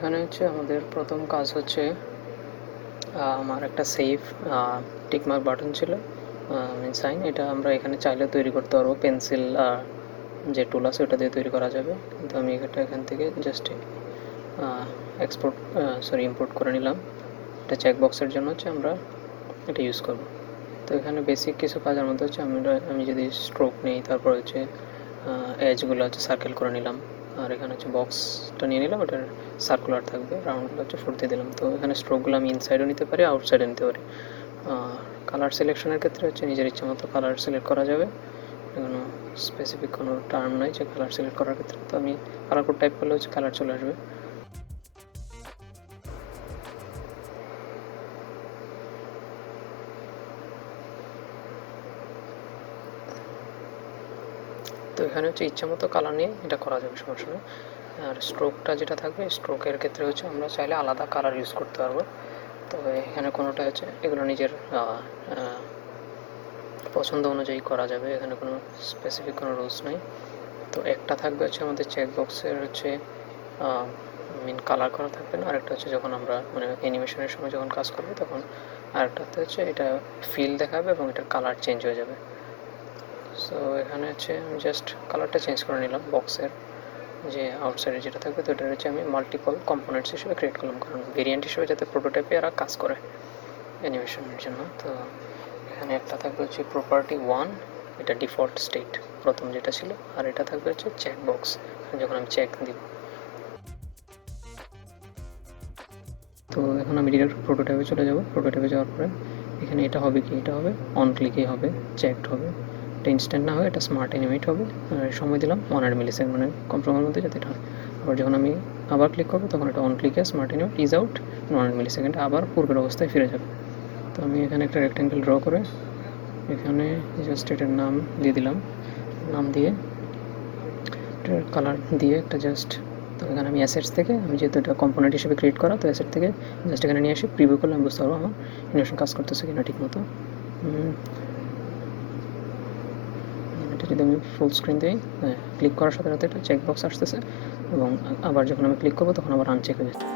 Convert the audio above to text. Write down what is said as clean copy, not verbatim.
এখানে হচ্ছে আমাদের প্রথম কাজ হচ্ছে আমার একটা সেভ টিকমার্ক বাটন ছিল মিন সাইন, এটা আমরা এখানে চাইলে তৈরি করতে পারবো। পেন্সিল যে টুল আছে ওটা দিয়ে তৈরি করা যাবে, কিন্তু আমি এটা এখান থেকে জাস্ট ইম্পোর্ট করে নিলাম। এটা চেকবক্সের জন্য হচ্ছে আমরা এটা ইউজ করব। তো এখানে বেসিক কিছু কাজের মধ্যে হচ্ছে আমি যদি স্ট্রোক নিই, তারপর হচ্ছে এজগুলো হচ্ছে সার্কেল করে নিলাম, আর এখানে হচ্ছে বক্সটা নিয়ে নিলাম, ওটার সার্কুলার থাকবে, রাউন্ডগুলো হচ্ছে ফুটতে দিলাম। তো এখানে স্ট্রোকগুলো আমি ইনসাইডও নিতে পারি, আউটসাইডও নিতে পারি। কালার সিলেকশনের ক্ষেত্রে হচ্ছে নিজের ইচ্ছা মতো কালার সিলেক্ট করা যাবে, কোনো স্পেসিফিক কোনো টার্ম নাই যে কালার সিলেক্ট করার ক্ষেত্রে। তো আমি কালার কোড টাইপ করলে হচ্ছে কালার চলে আসবে। তো এখানে হচ্ছে ইচ্ছা মতো কালার নিয়ে এটা করা যাবে, সমস্যা নেই। আর স্ট্রোকটা যেটা থাকবে, স্ট্রোকের ক্ষেত্রে হচ্ছে আমরা চাইলে আলাদা কালার ইউজ করতে পারবো। তবে এখানে কোনোটা হচ্ছে এগুলো নিজের পছন্দ অনুযায়ী করা যাবে, এখানে কোনো স্পেসিফিক কোনো রুলস নেই। তো একটা থাকবে হচ্ছে আমাদের চেকবক্সের হচ্ছে কালার করা থাকবে না, আরেকটা হচ্ছে যখন আমরা মানে অ্যানিমেশনের সময় যখন কাজ করবো তখন, আরেকটাতে হচ্ছে এটা ফিল দেখাবে এবং এটার কালার চেঞ্জ হয়ে যাবে। সো এখানে হচ্ছে আমি জাস্ট কালারটা চেঞ্জ করে নিলাম বক্সের, যে আউটসাইডে যেটা থাকবে। তো এটা হচ্ছে আমি মাল্টিপল কম্পোনেন্টস হিসেবে ক্রিয়েট করলাম, কারণ ভেরিয়েন্ট হিসেবে যাতে প্রোটোটাইপে এরা কাজ করে অ্যানিমেশনের জন্য। তো এখানে একটা থাকবে হচ্ছে প্রপার্টি 1, এটা ডিফল্ট স্টেট প্রথম যেটা ছিল, আর এটা থাকবে হচ্ছে চেক বক্স, যখন আমি চেক দিব। তো এখন আমি ডিরেক্ট প্রোটোটাইপে চলে যাব। প্রোটোটাইপে যাওয়ার পরে এখানে এটা হবে কি, এটা হবে অন ক্লিকেই হবে, চেকড হবে। এটা ইনস্ট্যান্ট না হয় এটা স্মার্ট অ্যানিমেট হবে। আর সময় দিলাম 100 মিলিসেকেন্ড, মানে কম সময়ের মধ্যে যাতে এটা হয়। আবার যখন আমি আবার ক্লিক করবো তখন এটা অন ক্লিকে smart animate ease out 100 millisecond, আবার পূর্বের অবস্থায় ফিরে যাবে। তো আমি এখানে একটা রেক্ট্যাঙ্গেল ড্র করে এখানে জাস্ট এটার নাম দিয়ে দিলাম, নাম দিয়ে এটার কালার দিয়ে একটা জাস্ট। তো এখানে আমি অ্যাসেটস থেকে, আমি যেহেতু এটা কম্পোনেন্ট হিসেবে ক্রিয়েট করা, তো অ্যাসেট থেকে জাস্ট এখানে নিয়ে আসি প্রিভিউ করলে আমি বুঝতে পারবো আমার অ্যানিমেশন কাজ করতেছে কিনা ঠিক মতো। এটা যদি আমি ফুল স্ক্রিন দিই, হ্যাঁ, ক্লিক করার সাথে সাথে এটা চেকবক্স আসতেছে, এবং আবার যখন আমি ক্লিক করবো তখন আবার আনচেক হয়ে যাচ্ছে।